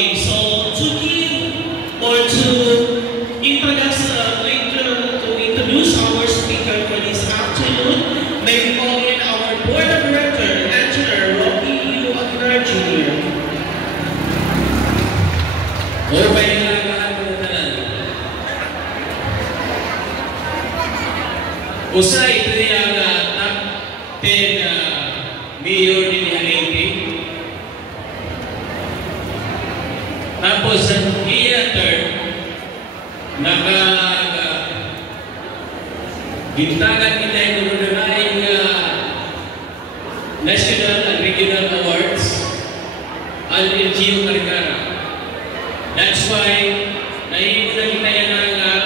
Okay, so to give or to introduce our speaker for this afternoon, may we call in our Board of Directors, Engineer Rocky U. Aguilar Jr. Okay na lahat ng tanan. Usay ito yung top 10 mayor din ni Halinti. Tapos sa iya term, gintagan kita yung nunanaing national and regional awards al LGU Marikara. That's why nahihula kita yan ng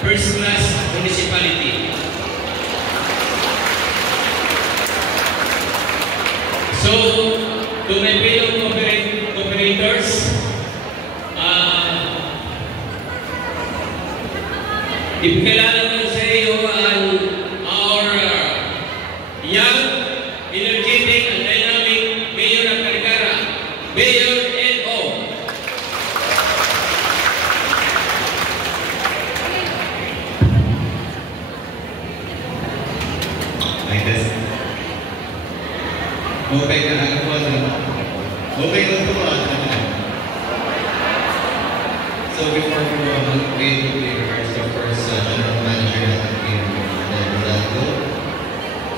first class municipality. So, to my fellow operators, ipakilala ko sa iyo our young, energetic, and dynamic Mayor ng Marikara, Mayor N.O. Like this. Okay ka na po. Okay lang po. So before we go on, we regards to first General Manager natin Madam Hidalgo,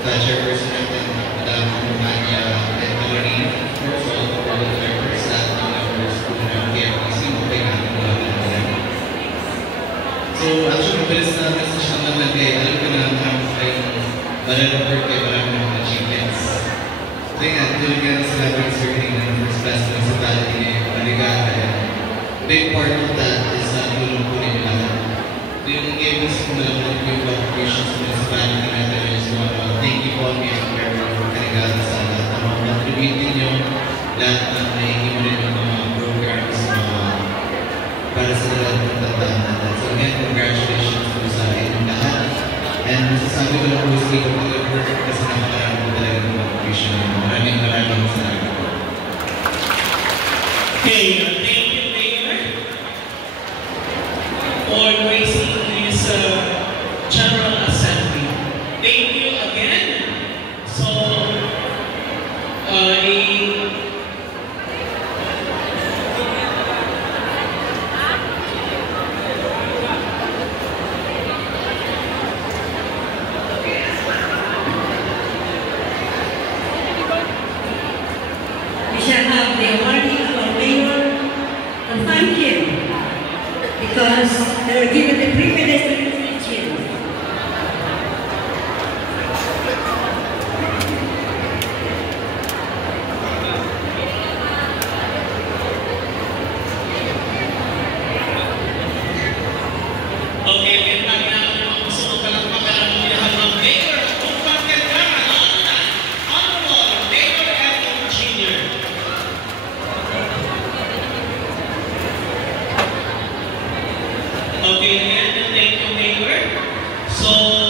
Chairperson natin Madam Mania and Valerie, first all the board of directors at the members po ng KFPC, okay natin po natin. So actually, mabilis na message lang naman kayo. Alam ko na marami tayong malalabar kayo, marami ng achievements. So yun nga, tulad nga ng celebrity screening ng first class municipality ngayon, Marikara. Big part of that is tulong po ninyo lahat. So yung games po na lang po yung contributions ng municipality natin is thank you po Mayor for Marikara sa lahat ng mga contribute ninyo, lahat ng naiingin mo rin yung mga programs para sa lahat ng tandaan natin. So again, congratulations po sa inyong lahat. And masasabi ko lang po sa ito mag-work kasi napakarami po talaga ng contribution ninyo. Maraming salamat po. Okay, thank you, Mayor, for gracing this General Assembly. Thank you again. So, we shall have the awarding of our mayor and thank him because they were given the privilege to reach him. okay, again, namin ang gusto ko palakpakan ang minahal ng Mayor of Marikara, Honorable Mayor N.O. Jr. Okay, again, thank you, Mayor. So,